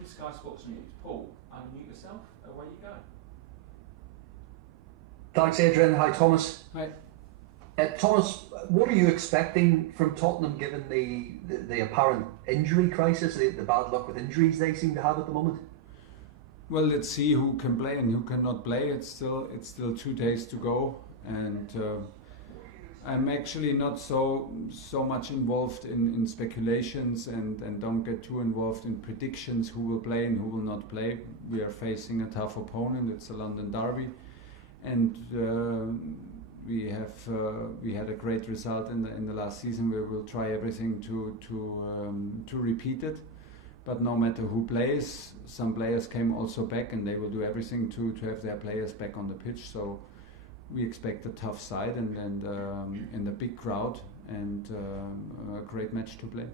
With Sky Sports News, Paul, unmute yourself, away you go. Thanks, Adrian. Hi, Thomas. Hi. Thomas, what are you expecting from Tottenham given the apparent injury crisis, the bad luck with injuries they seem to have at the moment? Well, let's see who can play and who cannot play. It's still 2 days to go, and I'm actually not so much involved in speculations and don't get too involved in predictions who will play and who will not play. We are facing a tough opponent. It's a London derby, and we had a great result in the last season. We will try everything to repeat it. But no matter who plays, some players came also back, and they will do everything to have their players back on the pitch. So we expect a tough side and a big crowd and a great match to play.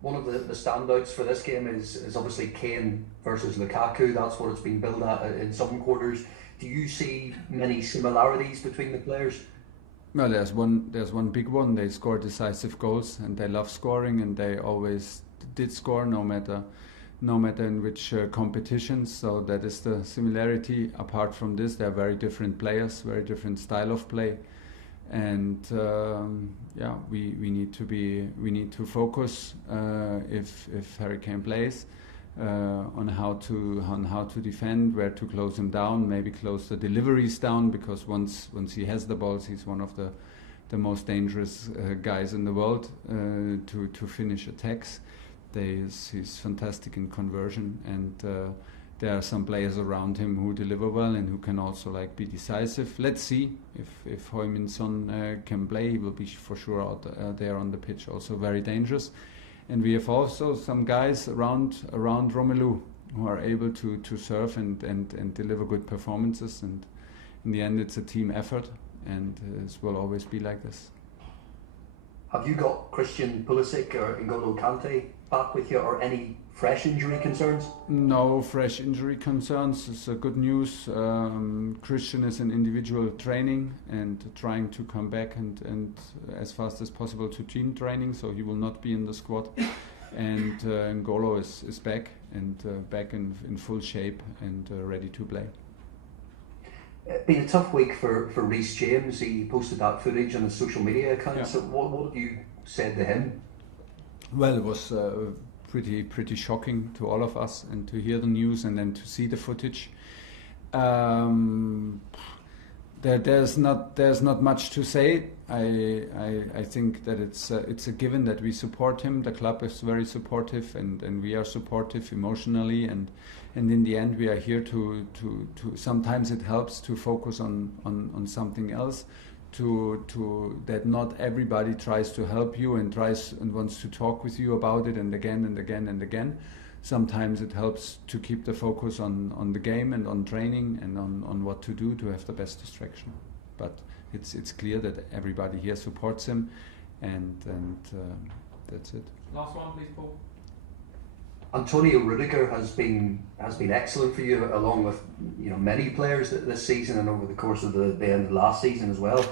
One of the standouts for this game is obviously Kane versus Lukaku. That's what it's been billed at in some quarters. Do you see many similarities between the players? Well, there's one big one. They score decisive goals, and they love scoring, and they always did score no matter in which competitions. So that is the similarity. Apart from this, they're very different players, very different style of play, and we need to focus if Harry Kane plays on how to defend, where to close him down, maybe close the deliveries down, because once he has the balls, he's one of the most dangerous guys in the world to finish attacks. He's fantastic in conversion, and there are some players around him who deliver well and who can also be decisive. Let's see if Heung-min Son can play. He will be for sure out there on the pitch, also very dangerous. And we have also some guys around Romelu who are able to serve and deliver good performances. And in the end, it's a team effort, and it will always be like this. Have you got Christian Pulisic or N'Golo Kante back with you, or any fresh injury concerns? No fresh injury concerns. It's good news. Christian is in individual training and trying to come back and as fast as possible to team training, so he will not be in the squad. And N'Golo is back and back in full shape and ready to play. It's been a tough week for Reece James. He posted that footage on his social media account. Yeah. So what have you said to him? Well, it was pretty shocking to all of us, and to hear the news and then to see the footage. There's not much to say. I think that it's a given that we support him. The club is very supportive, and we are supportive emotionally, and in the end we are here to sometimes it helps to focus on something else, to that not everybody tries to help you and wants to talk with you about it and again and again and again. Sometimes it helps to keep the focus on the game and on training and on what to do to have the best distraction. But it's clear that everybody here supports him, and that's it. Last one, please, Paul. Antonio Rudiger has been excellent for you, along with many players this season and over the course of the end of last season as well.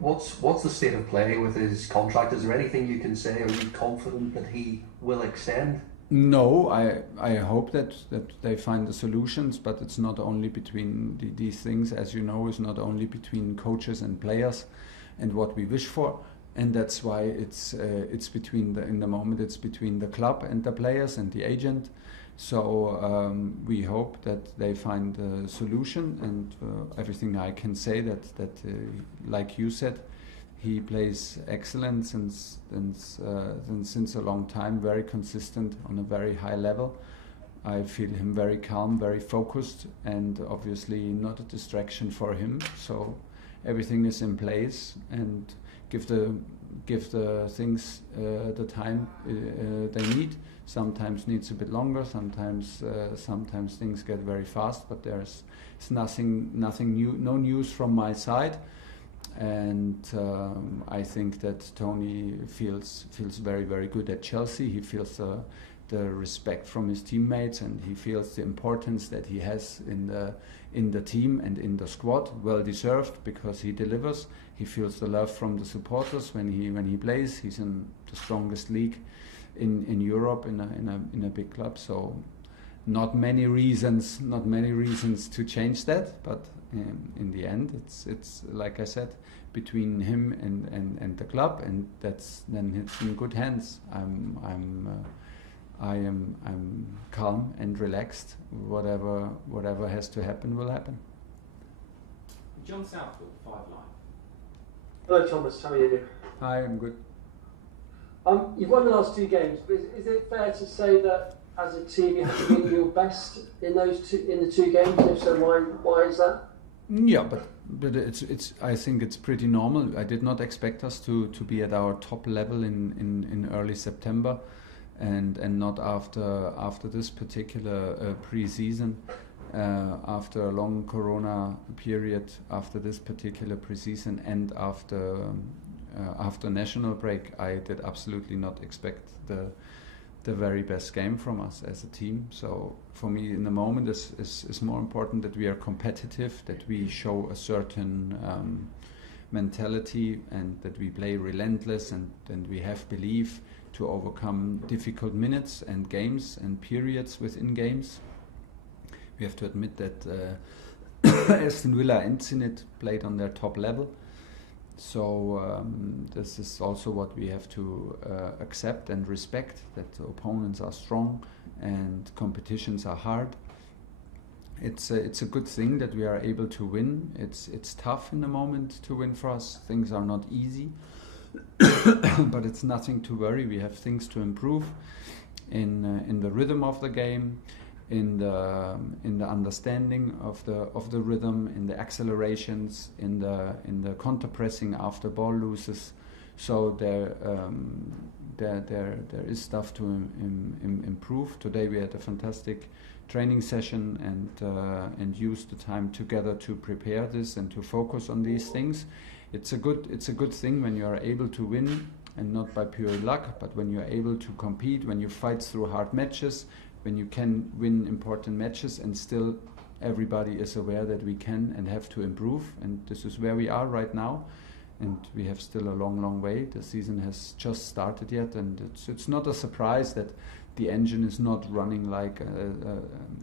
What's the state of play with his contract? Is there anything you can say? Are you confident that he will extend? No, I hope that they find the solutions, but it's not only between these things, as you know, it's not only between coaches and players and what we wish for. And that's why it's between in the moment it's between the club and the players and the agent. So we hope that they find a solution, and everything I can say that like you said, he plays excellent since a long time, very consistent on a very high level. I feel him very calm, very focused, and obviously not a distraction for him. So everything is in place, and give the things the time they need. Sometimes needs a bit longer. Sometimes things get very fast. But there's nothing new, no news from my side, and I think that Tony feels very, very good at Chelsea. He feels the respect from his teammates, and he feels the importance that he has in the team and in the squad. Well deserved, because he delivers. He feels the love from the supporters when he plays. He's in the strongest league in Europe in a big club. So not many reasons to change that, but in the end it's like I said, between him and the club, and it's in good hands. I'm calm and relaxed. Whatever has to happen will happen. John Southwood, 5 Live. Hello Thomas, how are you? Hi, I'm good. You've won the last 2 games, but is it fair to say that as a team you have to be your best in the 2 games? And if so, why is that? Yeah, but it's I think it's pretty normal. I did not expect us to be at our top level in early September, and not after this particular pre-season, after a long Corona period, after this particular pre-season, and after national break. I did absolutely not expect the very best game from us as a team. So for me, in the moment, is more important that we are competitive, that we show a certain mentality, and that we play relentless, and we have belief to overcome difficult minutes and games and periods within games. We have to admit that Aston Villa and Zenit played on their top level. So this is also what we have to accept and respect, that opponents are strong and competitions are hard. It's a good thing that we are able to win. It's tough in the moment to win for us. Things are not easy, but it's nothing to worry. We have things to improve in the rhythm of the game, in the understanding of the rhythm, in the accelerations, in the counter pressing after ball loses. So there is stuff to improve. Today we had a fantastic training session and used the time together to prepare this and to focus on these things. It's a good thing when you are able to win, and not by pure luck, but when you are able to compete, when you fight through hard matches, when you can win important matches, and still everybody is aware that we can and have to improve. And this is where we are right now, and we have still a long way. The season has just started yet, and it's not a surprise that the engine is not running like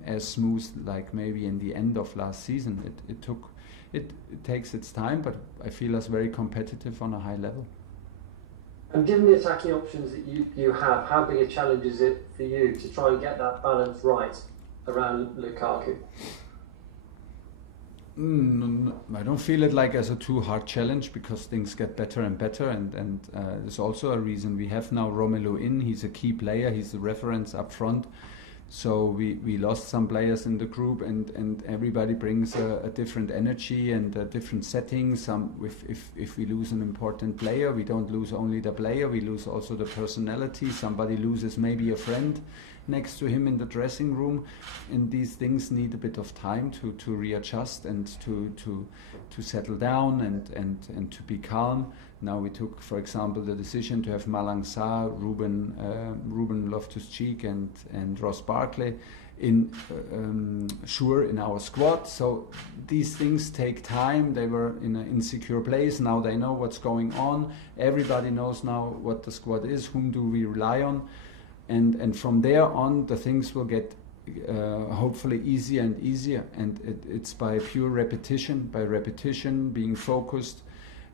as smooth like maybe in the end of last season. It takes its time, but I feel us very competitive on a high level. And given the attacking options that you have, how big a challenge is it for you to try and get that balance right around Lukaku? I don't feel it like as a too hard challenge, because things get better and better, and there's also a reason we have now Romelu in. He's a key player, he's the reference up front. So we lost some players in the group, and everybody brings a different energy and a different setting. If we lose an important player, we don't lose only the player, we lose also the personality. Somebody loses maybe a friend next to him in the dressing room, and these things need a bit of time to readjust and to settle down and to be calm. Now we took, for example, the decision to have Malang Sarr, Ruben Loftus-Cheek and Ross Barkley in our squad. So these things take time. They were in an insecure place. Now they know what's going on. Everybody knows now what the squad is. Whom do we rely on? And from there on, the things will get hopefully easier and easier. And it's by pure repetition, being focused,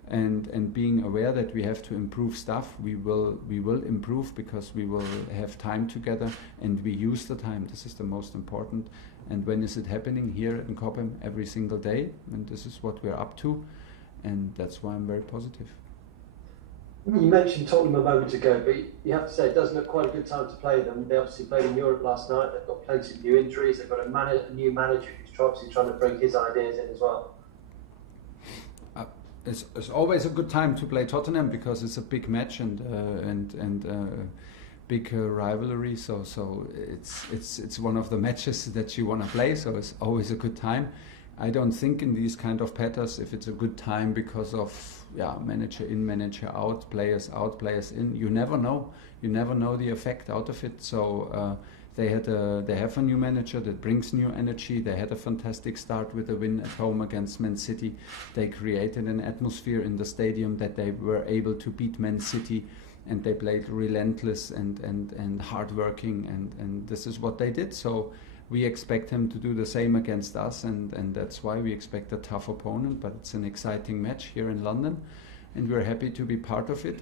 and being aware that we have to improve stuff. We will improve, because we will have time together, and we use the time. This is the most important. And when is it happening? Here in Cobham, every single day, and this is what we're up to, and that's why I'm very positive. You mentioned Tottenham a moment ago, but you have to say it does look quite a good time to play them. They obviously played in Europe last night. They've got plenty of new injuries. They've got a new manager who's obviously trying to bring his ideas in as well. It's always a good time to play Tottenham, because it's a big match and big rivalry. So it's one of the matches that you want to play. So it's always a good time. I don't think in these kind of patterns if it's a good time because of manager in, manager out, players in. You never know. You never know the effect out of it. So they have a new manager that brings new energy. They had a fantastic start with a win at home against Man City. They created an atmosphere in the stadium that they were able to beat Man City and they played relentless and hardworking, and this is what they did. So we expect him to do the same against us, and that's why we expect a tough opponent. But it's an exciting match here in London, and we're happy to be part of it.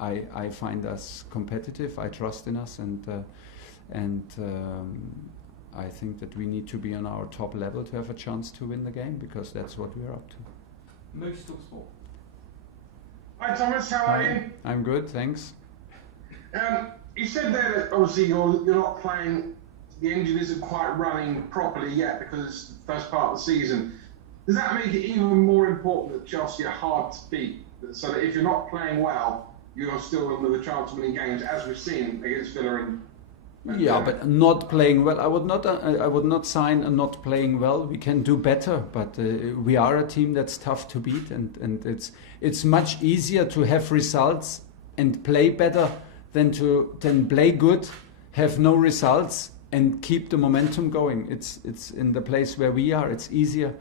I find us competitive. I trust in us, and I think that we need to be on our top level to have a chance to win the game, because that's what we're up to. Moose Talk Sport. Hi Thomas, how are you? I'm good, thanks. You said there that obviously you're not playing, the engine isn't quite running properly yet because it's the first part of the season. Does that make it even more important that Chelsea are hard to beat? So that if you're not playing well, you're still with a chance of winning games, as we've seen against Villa and yeah, but not playing well. I would not sign a not playing well. We can do better, but we are a team that's tough to beat, and it's much easier to have results and play better than play good, have no results, and keep the momentum going. It's in the place where we are. It's easier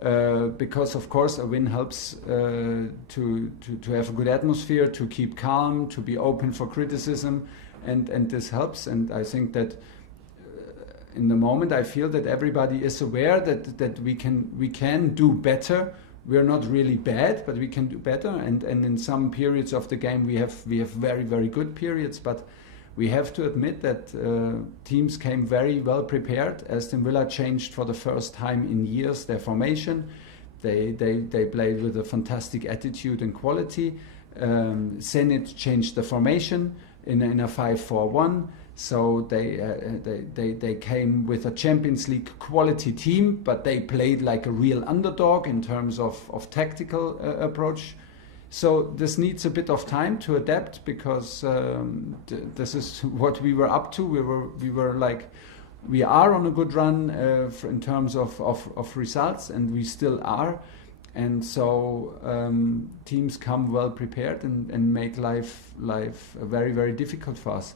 because, of course, a win helps to have a good atmosphere, to keep calm, to be open for criticism. And this helps, and I think that in the moment I feel that everybody is aware that we can do better. We're not really bad, but we can do better. And in some periods of the game we have very, very good periods. But we have to admit that teams came very well prepared. Aston Villa changed for the first time in years their formation. They played with a fantastic attitude and quality. Zenit changed the formation in a 5-4-1, so they came with a Champions League quality team, but they played like a real underdog in terms of tactical approach. So this needs a bit of time to adapt, because this is what we were up to. We are on a good run in terms of results, and we still are. And so teams come well prepared and make life very, very difficult for us.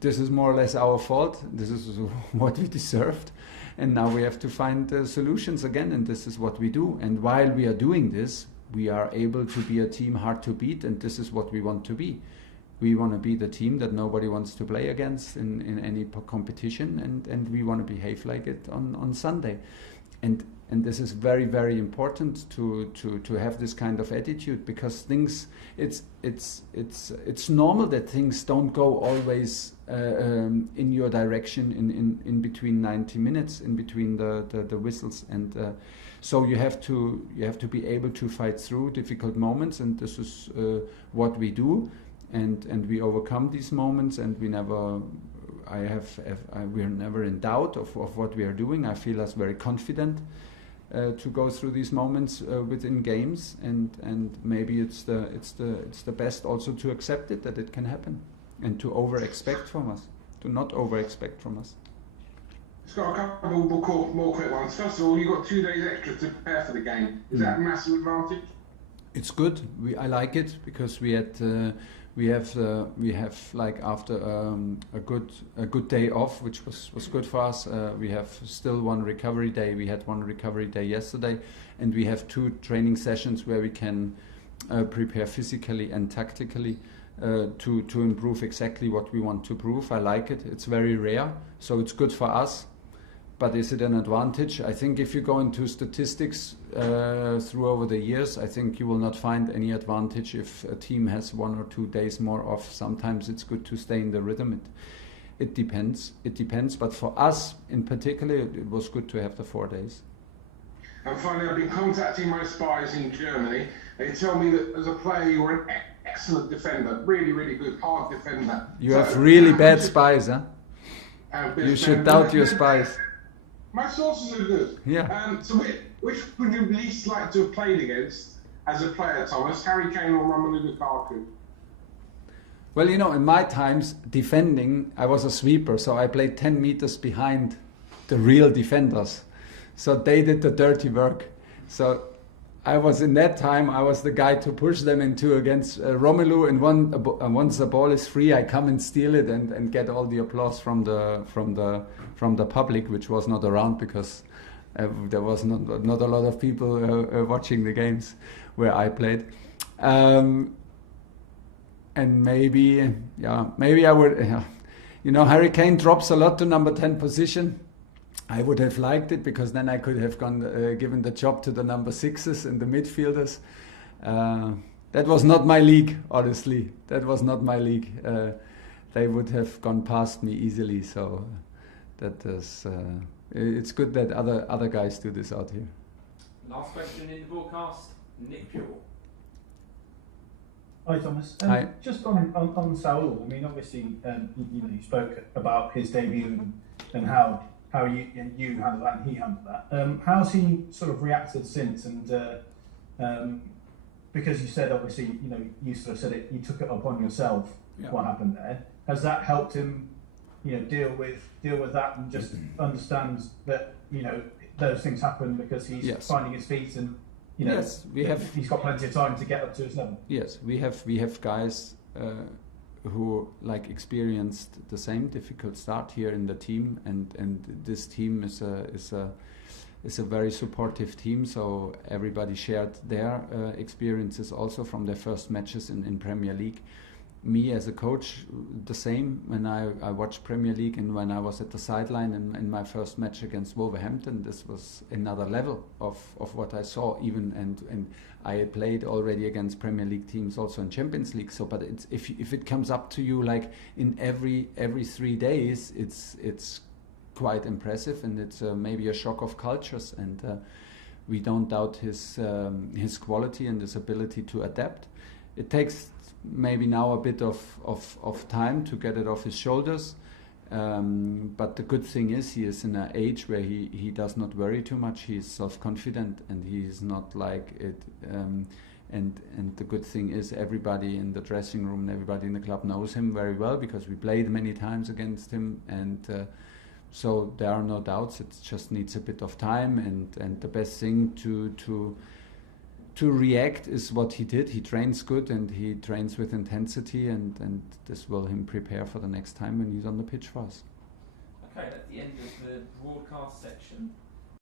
This is more or less our fault. This is what we deserved. And now we have to find solutions again, and this is what we do. And while we are doing this, we are able to be a team hard to beat, and this is what we want to be. We want to be the team that nobody wants to play against in any competition, and we want to behave like it on Sunday. And this is very, very important to have this kind of attitude, because it's normal that things don't go always in your direction in between 90 minutes, in between the whistles, and so you have to be able to fight through difficult moments, and this is what we do, and we overcome these moments, and we are never in doubt of what we are doing. I feel us very confident to go through these moments within games, and maybe it's the best also to accept it, that it can happen, and to not over expect from us. Just got a couple more quick ones. First of all, you got 2 days extra to prepare for the game. Is that a massive advantage? It's good. I like it, because we have like after a good day off, which was good for us. We have still one recovery day. We had one recovery day yesterday, and we have 2 training sessions where we can prepare physically and tactically to improve exactly what we want to prove. I like it. It's very rare, so it's good for us. But is it an advantage? I think if you go into statistics through over the years, I think you will not find any advantage if a team has 1 or 2 days more off. Sometimes it's good to stay in the rhythm. It depends. But for us in particular, it was good to have the 4 days. And finally, I've been contacting my spies in Germany. They tell me that as a player you were an excellent defender, really, really good, hard defender. You have really bad spies, huh? You should doubt your spies. My sources are good. Yeah. So which would you least like to have played against as a player, Thomas? Harry Kane or Romelu Lukaku? Well, in my times, defending, I was a sweeper, so I played 10 meters behind the real defenders. So they did the dirty work. So I was the guy to push them into against Romelu, and once the ball is free, I come and steal it and get all the applause from the public, which was not around because there was not a lot of people watching the games where I played. and maybe I would. Harry Kane drops a lot to number 10 position. I would have liked it because then I could have given the job to the number 6s and the midfielders. That was not my league, honestly. That was not my league. They would have gone past me easily. So that is. It's good that other guys do this out here. Last question in the broadcast, Nick Pure. Hi Thomas. Hi. Just on Saul. I mean, obviously, you spoke about his debut and how you handled that and he handled that. How's he sort of reacted since? And because you said obviously, you sort of said it, you took it upon yourself. Yeah. What happened there? Has that helped him, deal with that and just understand that those things happen because he's finding his feet and. Yes, he's got plenty of time to get up to his level. Yes, we have guys who experienced the same difficult start here in the team, and this team is a very supportive team. So everybody shared their experiences also from their first matches in Premier League. Me as a coach, the same. When I watched Premier League and when I was at the sideline in my first match against Wolverhampton, this was another level of what I saw even, and I played already against Premier League teams also in Champions League. So, but it's, if it comes up to you in every 3 days, it's quite impressive, and it's maybe a shock of cultures, and we don't doubt his quality and his ability to adapt. It takes maybe now a bit of time to get it off his shoulders, but the good thing is he is in an age where he does not worry too much. He is self-confident and he is not like it, and the good thing is everybody in the dressing room and everybody in the club knows him very well because we played many times against him, and so there are no doubts. It just needs a bit of time, and the best thing to react is what he did. He trains good and he trains with intensity, and this will him prepare for the next time when he's on the pitch for us. Okay, at the end of the broadcast section,